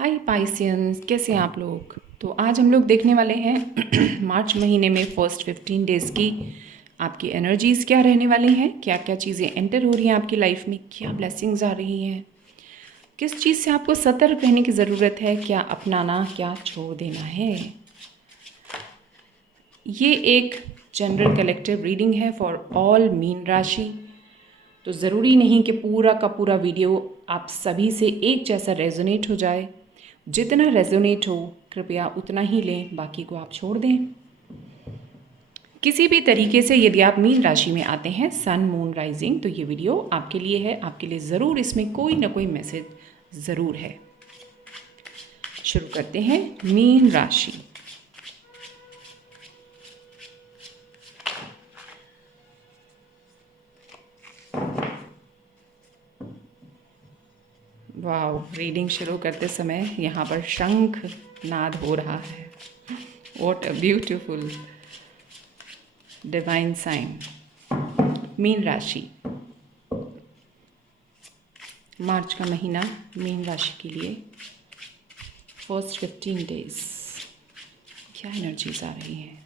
हाय Pisceans, कैसे हैं आप लोग। तो आज हम लोग देखने वाले हैं मार्च महीने में फर्स्ट 15 डेज़ की आपकी एनर्जीज़ क्या रहने वाली हैं, क्या क्या चीज़ें एंटर हो रही हैं आपकी लाइफ में, क्या ब्लेसिंग्स आ रही हैं, किस चीज़ से आपको सतर्क रहने की ज़रूरत है, क्या अपनाना क्या छोड़ देना है। ये एक जनरल कलेक्टिव रीडिंग है फॉर ऑल मीन राशि। तो ज़रूरी नहीं कि पूरा का पूरा वीडियो आप सभी से एक जैसा रेजोनेट हो जाए। जितना रेजोनेट हो कृपया उतना ही लें, बाकी को आप छोड़ दें। किसी भी तरीके से यदि आप मीन राशि में आते हैं सन मून राइजिंग, तो ये वीडियो आपके लिए है, आपके लिए ज़रूर इसमें कोई ना कोई मैसेज ज़रूर है। शुरू करते हैं मीन राशि। वाओ, रीडिंग शुरू करते समय यहाँ पर शंख नाद हो रहा है। What a beautiful divine sign. मीन राशि, मार्च का महीना मीन राशि के लिए फर्स्ट 15 डेज क्या एनर्जीज आ रही हैं।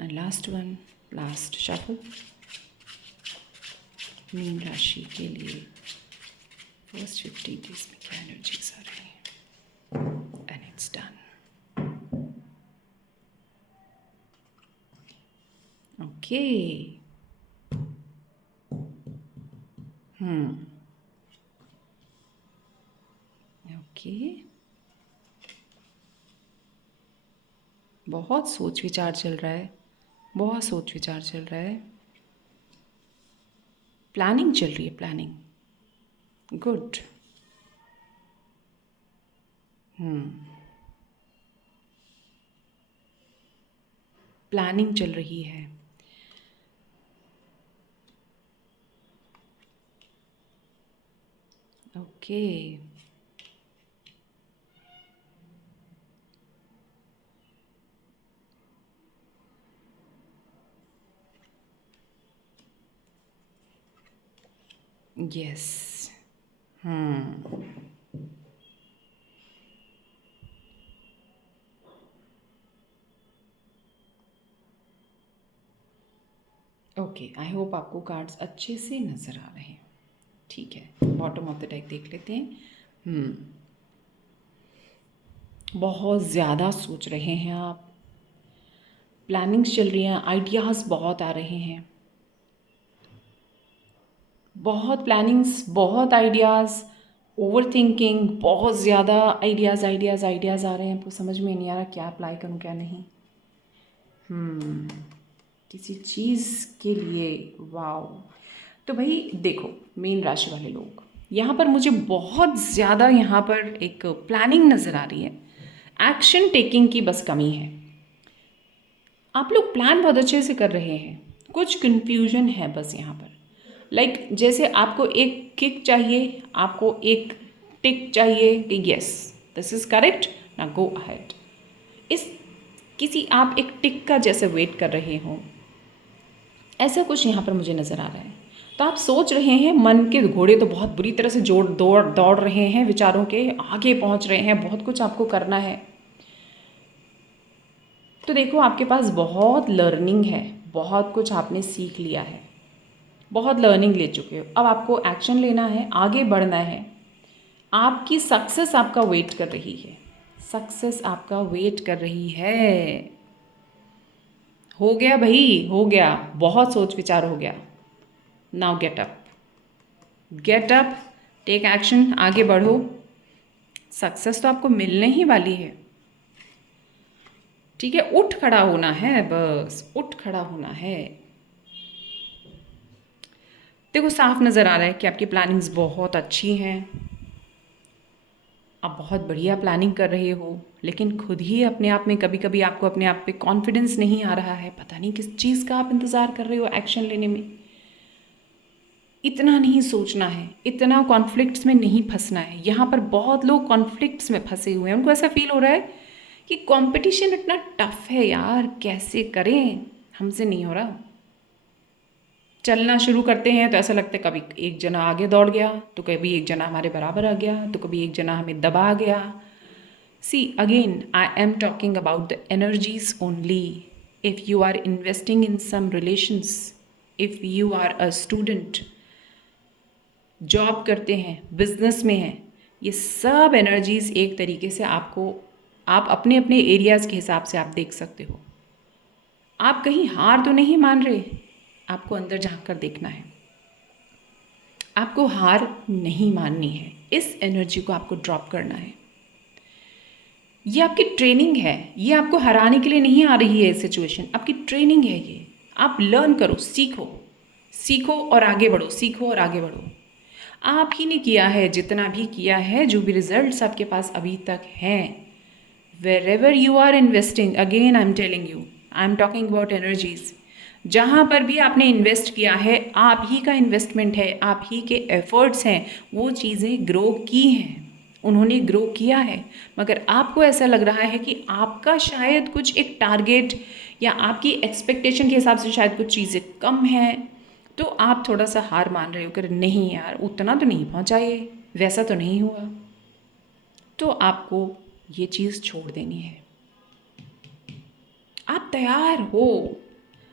And last one, last shuffle. मीन राशि के लिए फर्स्ट 15 डेज में क्या एनर्जीज आ रही हैं। And it's done. Okay. Okay, बहुत सोच विचार चल रहा है, बहुत सोच विचार चल रहा है। प्लानिंग चल रही है, प्लानिंग। गुड। प्लानिंग चल रही है। Okay. Yes. Okay, I hope आपको कार्ड्स अच्छे से नज़र आ रहे हैं। ठीक है, बॉटम ऑफ द डेक देख लेते हैं। बहुत ज़्यादा सोच रहे हैं आप, प्लानिंग्स चल रही हैं, आइडियाज़ बहुत आ रहे हैं, बहुत प्लानिंग्स, बहुत आइडियाज़, ओवर थिंकिंग, बहुत ज़्यादा आइडियाज़ आइडियाज़ आइडियाज़ आ रहे हैं। आपको समझ में नहीं आ रहा क्या अप्लाई करूँ क्या नहीं। किसी चीज़ के लिए। वाओ। तो भाई देखो, मीन राशि वाले लोग, यहाँ पर मुझे बहुत ज़्यादा यहाँ पर एक प्लानिंग नज़र आ रही है, एक्शन टेकिंग की बस कमी है। आप लोग प्लान बहुत अच्छे से कर रहे हैं, कुछ कन्फ्यूजन है बस यहाँ पर। लाइक जैसे आपको एक किक चाहिए, आपको एक टिक चाहिए कि यस दिस इज़ करेक्ट, ना गो अहेड। इस किसी आप एक टिक का जैसे वेट कर रहे हो, ऐसा कुछ यहाँ पर मुझे नज़र आ रहा है। तो आप सोच रहे हैं, मन के घोड़े तो बहुत बुरी तरह से दौड़ रहे हैं, विचारों के आगे पहुँच रहे हैं, बहुत कुछ आपको करना है। तो देखो, आपके पास बहुत लर्निंग है, बहुत कुछ आपने सीख लिया है, बहुत लर्निंग ले चुके हो। अब आपको एक्शन लेना है, आगे बढ़ना है। आपकी सक्सेस आपका वेट कर रही है, सक्सेस आपका वेट कर रही है। हो गया भाई, हो गया, बहुत सोच विचार हो गया। Now get up, get up, take action, आगे बढ़ो। सक्सेस तो आपको मिलने ही वाली है। ठीक है, उठ खड़ा होना है, बस उठ खड़ा होना है। देखो, साफ नज़र आ रहा है कि आपकी प्लानिंग्स बहुत अच्छी हैं, आप बहुत बढ़िया प्लानिंग कर रहे हो, लेकिन खुद ही अपने आप में कभी कभी आपको अपने आप पे कॉन्फिडेंस नहीं आ रहा है। पता नहीं किस चीज़ का आप इंतज़ार कर रहे हो एक्शन लेने में। इतना नहीं सोचना है, इतना कॉन्फ्लिक्ट्स में नहीं फंसना है। यहाँ पर बहुत लोग कॉन्फ्लिक्ट्स में फंसे हुए हैं, उनको ऐसा फील हो रहा है कि कंपटीशन इतना टफ है यार, कैसे करें, हमसे नहीं हो रहा। चलना शुरू करते हैं तो ऐसा लगता है कभी एक जना आगे दौड़ गया, तो कभी एक जना हमारे बराबर आ गया, तो कभी एक जना हमें दबा गया, See, again, I am talking about the energies only. If you are investing in some relations, if you are a student, job करते हैं, बिजनेस में हैं, ये सब एनर्जीज एक तरीके से आपको, आप अपने अपने एरियाज़ के हिसाब से आप देख सकते हो। आप कहीं हार तो नहीं मान रहे, आपको अंदर झांक कर देखना है। आपको हार नहीं माननी है, इस एनर्जी को आपको ड्रॉप करना है। ये आपकी ट्रेनिंग है, ये आपको हराने के लिए नहीं आ रही है सिचुएशन, आपकी ट्रेनिंग है ये। आप लर्न करो, सीखो, सीखो और आगे बढ़ो, सीखो और आगे बढ़ो। आप ही ने किया है, जितना भी किया है, जो भी रिजल्ट्स आपके पास अभी तक हैं, wherever you are investing, again I'm telling you, I'm talking about energies, जहाँ पर भी आपने इन्वेस्ट किया है, आप ही का इन्वेस्टमेंट है, आप ही के एफर्ट्स हैं, वो चीज़ें ग्रो की हैं, उन्होंने ग्रो किया है। मगर आपको ऐसा लग रहा है कि आपका शायद कुछ एक टारगेट या आपकी एक्सपेक्टेशन के हिसाब से शायद कुछ चीज़ें कम हैं, तो आप थोड़ा सा हार मान रहे हो कि नहीं यार, उतना तो नहीं पहुँचा, ये वैसा तो नहीं हुआ, तो आपको ये चीज़ छोड़ देनी है। आप तैयार हो,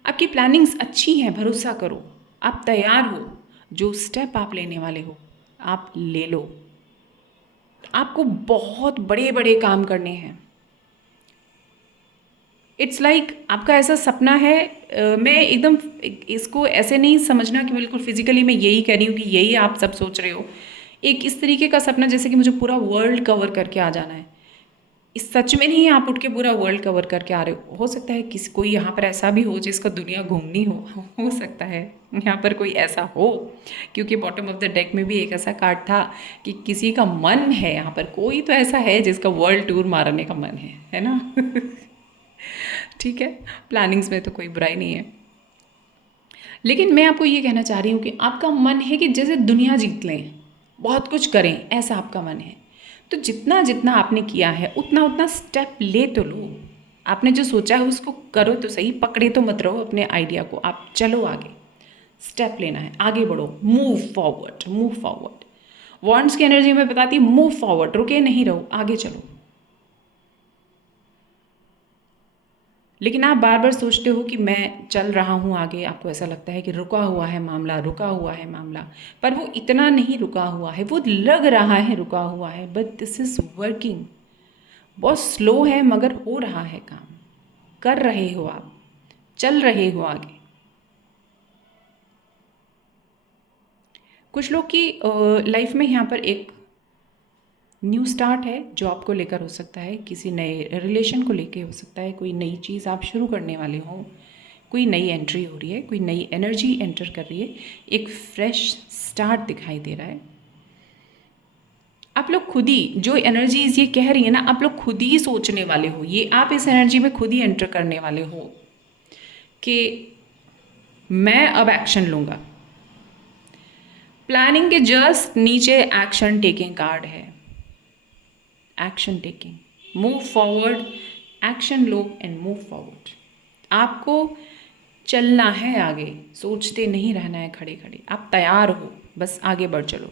आपकी प्लानिंग्स अच्छी हैं, भरोसा करो, आप तैयार हो, जो स्टेप आप लेने वाले हो आप ले लो। आपको बहुत बड़े बड़े काम करने हैं। इट्स लाइक आपका ऐसा सपना है, मैं एकदम इसको ऐसे नहीं समझना कि बिल्कुल फिजिकली मैं यही कह रही हूँ कि यही आप सब सोच रहे हो। एक इस तरीके का सपना जैसे कि मुझे पूरा वर्ल्ड कवर करके आ जाना है। इस सच में नहीं आप उठ के पूरा वर्ल्ड कवर करके आ रहे हो सकता है किसी कोई यहाँ पर ऐसा भी हो जिसका दुनिया घूमनी हो सकता है यहाँ पर कोई ऐसा हो, क्योंकि बॉटम ऑफ द डेक में भी एक ऐसा कार्ड था कि किसी का मन है, यहाँ पर कोई तो ऐसा है जिसका वर्ल्ड टूर मारने का मन है ना। ठीक है, प्लानिंग्स में तो कोई बुराई नहीं है, लेकिन मैं आपको ये कहना चाह रही हूँ कि आपका मन है कि जैसे दुनिया जीत लें, बहुत कुछ करें, ऐसा आपका मन है। तो जितना जितना आपने किया है उतना उतना स्टेप ले तो लो। आपने जो सोचा है उसको करो तो सही, पकड़े तो मत रहो अपने आइडिया को, आप चलो आगे, स्टेप लेना है, आगे बढ़ो, move forward, move forward. Wands की एनर्जी में बताती है मूव फॉरवर्ड, रुके नहीं रहो, आगे चलो। लेकिन आप बार बार सोचते हो कि मैं चल रहा हूँ आगे, आपको ऐसा लगता है कि रुका हुआ है मामला, रुका हुआ है मामला, पर वो इतना नहीं रुका हुआ है, वो लग रहा है रुका हुआ है, बट दिस इज़ वर्किंग। बहुत स्लो है मगर हो रहा है काम, कर रहे हो आप, चल रहे हो आगे। कुछ लोग की लाइफ में यहाँ पर एक न्यू स्टार्ट है, जॉब को लेकर हो सकता है, किसी नए रिलेशन को लेकर हो सकता है, कोई नई चीज़ आप शुरू करने वाले हो, कोई नई एंट्री हो रही है, कोई नई एनर्जी एंटर कर रही है, एक फ्रेश स्टार्ट दिखाई दे रहा है। आप लोग खुद ही जो एनर्जीज ये कह रही है ना, आप लोग खुद ही सोचने वाले हो, ये आप इस एनर्जी में खुद ही एंटर करने वाले हो कि मैं अब एक्शन लूँगा। प्लानिंग के जस्ट नीचे एक्शन टेकिंग कार्ड है, action taking, move forward, action low and move forward. आपको चलना है आगे, सोचते नहीं रहना है खड़े खड़े, आप तैयार हो, बस आगे बढ़ चलो।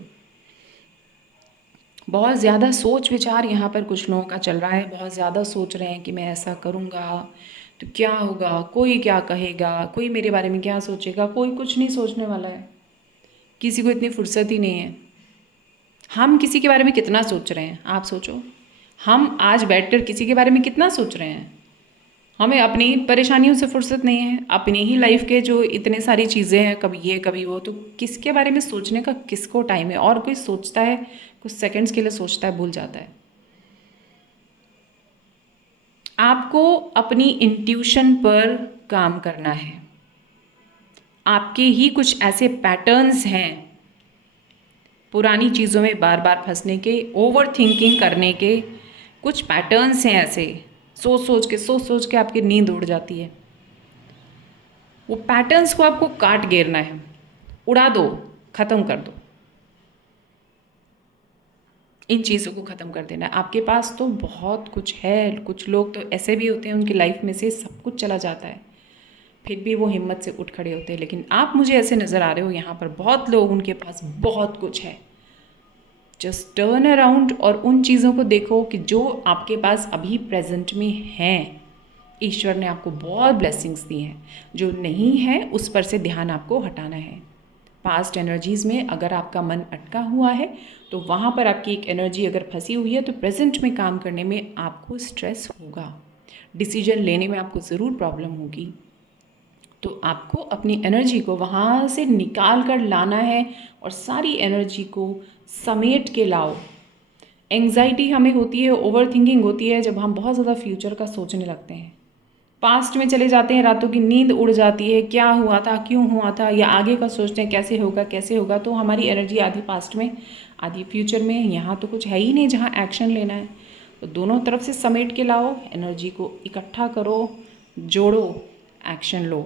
बहुत ज़्यादा सोच विचार यहाँ पर कुछ लोगों का चल रहा है, बहुत ज़्यादा सोच रहे हैं कि मैं ऐसा करूँगा तो क्या होगा, कोई क्या कहेगा, कोई मेरे बारे में क्या सोचेगा, कोई कुछ नहीं सोचने वाला है, किसी को इतनी फुर्सत ही नहीं है। हम किसी के बारे में कितना सोच रहे हैं, आप सोचो, हम आज बैठकर किसी के बारे में कितना सोच रहे हैं। हमें अपनी परेशानियों से फुर्सत नहीं है, अपनी ही लाइफ के जो इतने सारी चीज़ें हैं, कभी ये कभी वो, तो किसके बारे में सोचने का किसको टाइम है। और कोई सोचता है, कुछ सेकंड्स के लिए सोचता है, भूल जाता है। आपको अपनी इंट्यूशन पर काम करना है। आपके ही कुछ ऐसे पैटर्न्स हैं पुरानी चीज़ों में बार बार फंसने के, ओवर थिंकिंग करने के, कुछ पैटर्न्स हैं ऐसे, सोच सोच के आपकी नींद उड़ जाती है। वो पैटर्न्स को आपको काट घेरना है, उड़ा दो, ख़त्म कर दो, इन चीज़ों को ख़त्म कर देना है। आपके पास तो बहुत कुछ है, कुछ लोग तो ऐसे भी होते हैं उनकी लाइफ में से सब कुछ चला जाता है, फिर भी वो हिम्मत से उठ खड़े होते हैं। लेकिन आप मुझे ऐसे नज़र आ रहे हो, यहाँ पर बहुत लोग, उनके पास बहुत कुछ है, जस्ट टर्न अराउंड और उन चीज़ों को देखो कि जो आपके पास अभी प्रेजेंट में हैं। ईश्वर ने आपको बहुत ब्लेसिंग्स दी हैं, जो नहीं है उस पर से ध्यान आपको हटाना है। पास्ट एनर्जीज़ में अगर आपका मन अटका हुआ है तो वहाँ पर आपकी एक एनर्जी अगर फंसी हुई है तो प्रेजेंट में काम करने में आपको स्ट्रेस होगा, डिसीजन लेने में आपको ज़रूर प्रॉब्लम होगी। तो आपको अपनी एनर्जी को वहाँ से निकाल कर लाना है और सारी एनर्जी को समेट के लाओ। एंग्जाइटी हमें होती है, ओवर थिंकिंग होती है जब हम बहुत ज़्यादा फ्यूचर का सोचने लगते हैं, पास्ट में चले जाते हैं, रातों की नींद उड़ जाती है, क्या हुआ था, क्यों हुआ था, या आगे का सोचते हैं कैसे होगा कैसे होगा। तो हमारी एनर्जी आधी पास्ट में आधी फ्यूचर में, यहाँ तो कुछ है ही नहीं जहाँ एक्शन लेना है। तो दोनों तरफ से समेट के लाओ, एनर्जी को इकट्ठा करो, जोड़ो, एक्शन लो,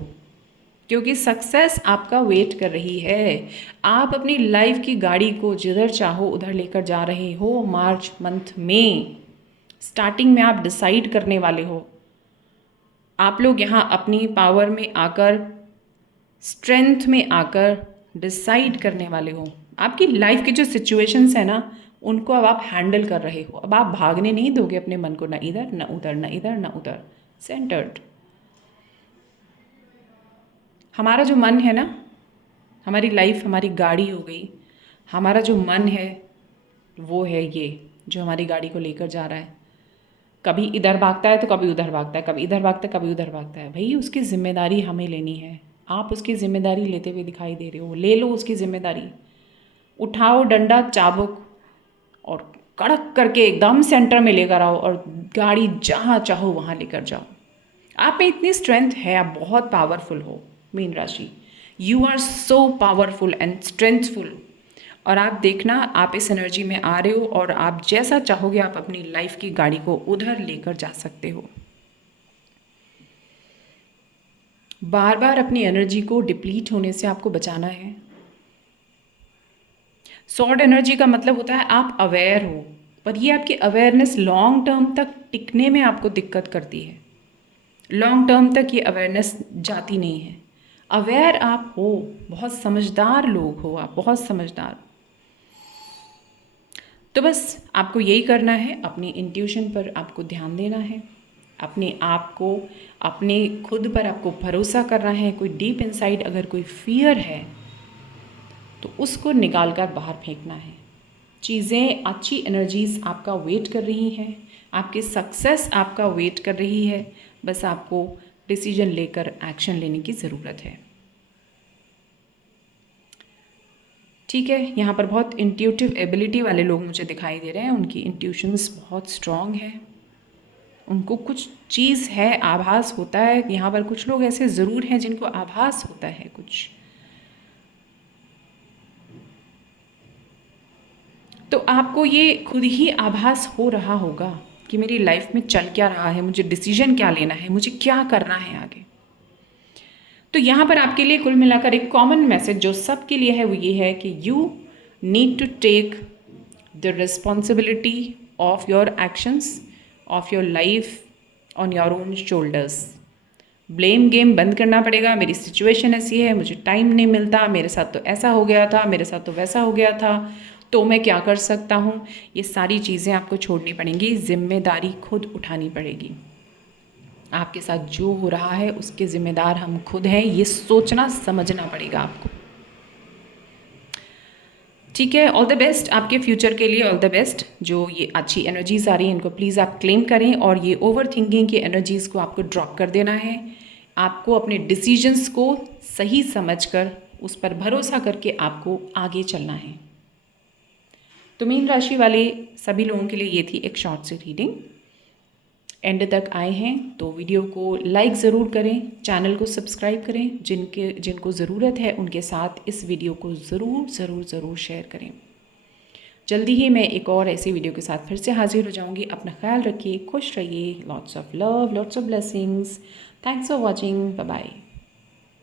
क्योंकि सक्सेस आपका वेट कर रही है। आप अपनी लाइफ की गाड़ी को जिधर चाहो उधर लेकर जा रहे हो। मार्च मंथ में स्टार्टिंग में आप डिसाइड करने वाले हो। आप लोग यहाँ अपनी पावर में आकर, स्ट्रेंथ में आकर डिसाइड करने वाले हो। आपकी लाइफ की जो सिचुएशंस है ना, उनको अब आप हैंडल कर रहे हो। अब आप भागने नहीं दोगे अपने मन को, ना इधर ना उधर, ना इधर ना उधर, सेंटर्ड। हमारा जो मन है ना, हमारी लाइफ हमारी गाड़ी हो गई। हमारा जो मन है वो है ये जो हमारी गाड़ी को लेकर जा रहा है। कभी इधर भागता है तो कभी उधर भागता है, कभी इधर भागता है कभी उधर भागता है। भाई उसकी जिम्मेदारी हमें लेनी है। आप उसकी जिम्मेदारी लेते हुए दिखाई दे रहे हो, ले लो उसकी जिम्मेदारी। उठाओ डंडा चाबुक और कड़क करके एकदम सेंटर में लेकर आओ और गाड़ी जहाँ चाहो वहाँ लेकर जाओ। आप में इतनी स्ट्रेंथ है, आप बहुत पावरफुल हो मीन राशि। You are so powerful and strengthful. और आप देखना, आप इस एनर्जी में आ रहे हो और आप जैसा चाहोगे आप अपनी लाइफ की गाड़ी को उधर लेकर जा सकते हो। बार बार अपनी एनर्जी को डिप्लीट होने से आपको बचाना है। सॉर्ड एनर्जी का मतलब होता है आप अवेयर हो, पर ये आपकी अवेयरनेस लॉन्ग टर्म तक टिकने में आपको दिक्कत करती है। लॉन्ग टर्म तक ये अवेयरनेस जाती नहीं है। अवेयर आप हो, बहुत समझदार लोग हो, आप बहुत समझदार। तो बस आपको यही करना है, अपनी इंट्यूशन पर आपको ध्यान देना है, अपने आप को, अपने खुद पर आपको भरोसा करना है। कोई डीप इनसाइड अगर कोई फियर है तो उसको निकाल कर बाहर फेंकना है। चीज़ें, अच्छी एनर्जीज आपका वेट कर रही हैं, आपकी सक्सेस आपका वेट कर रही है। बस आपको डिसीजन लेकर एक्शन लेने की ज़रूरत है। ठीक है, यहाँ पर बहुत इंट्यूटिव एबिलिटी वाले लोग मुझे दिखाई दे रहे हैं। उनकी इंट्यूशंस बहुत स्ट्रॉन्ग है, उनको कुछ चीज़ है, आभास होता है। यहाँ पर कुछ लोग ऐसे ज़रूर हैं जिनको आभास होता है कुछ। तो आपको ये खुद ही आभास हो रहा होगा कि मेरी लाइफ में चल क्या रहा है, मुझे डिसीजन क्या लेना है, मुझे क्या करना है आगे। तो यहाँ पर आपके लिए कुल मिलाकर एक कॉमन मैसेज जो सबके लिए है वो ये है कि you need to take the responsibility of your actions, of your life on your own shoulders. Blame game बंद करना पड़ेगा। मेरी सिचुएशन ऐसी है, मुझे टाइम नहीं मिलता, मेरे साथ तो ऐसा हो गया था, मेरे साथ तो वैसा हो गया था, तो मैं क्या कर सकता हूँ। ये सारी चीज़ें आपको छोड़नी पड़ेंगी, जिम्मेदारी खुद उठानी पड़ेगी। आपके साथ जो हो रहा है उसके ज़िम्मेदार हम खुद हैं, ये सोचना समझना पड़ेगा आपको। ठीक है, ऑल द बेस्ट आपके फ्यूचर के लिए, ऑल द बेस्ट। जो ये अच्छी एनर्जीज़ आ रही हैं इनको प्लीज़ आप क्लेम करें और ये ओवर थिंकिंग की एनर्जीज़ को आपको ड्रॉप कर देना है। आपको अपने डिसीजंस को सही समझकर उस पर भरोसा करके आपको आगे चलना है। तो मीन राशि वाले सभी लोगों के लिए ये थी एक शॉर्ट सी रीडिंग। एंड तक आए हैं तो वीडियो को लाइक ज़रूर करें, चैनल को सब्सक्राइब करें। जिनको ज़रूरत है उनके साथ इस वीडियो को ज़रूर शेयर करें। जल्दी ही मैं एक और ऐसी वीडियो के साथ फिर से हाजिर हो जाऊंगी। अपना ख्याल रखिए, खुश रहिए। Lots of love, lots of blessings. Thanks for watching, bye bye.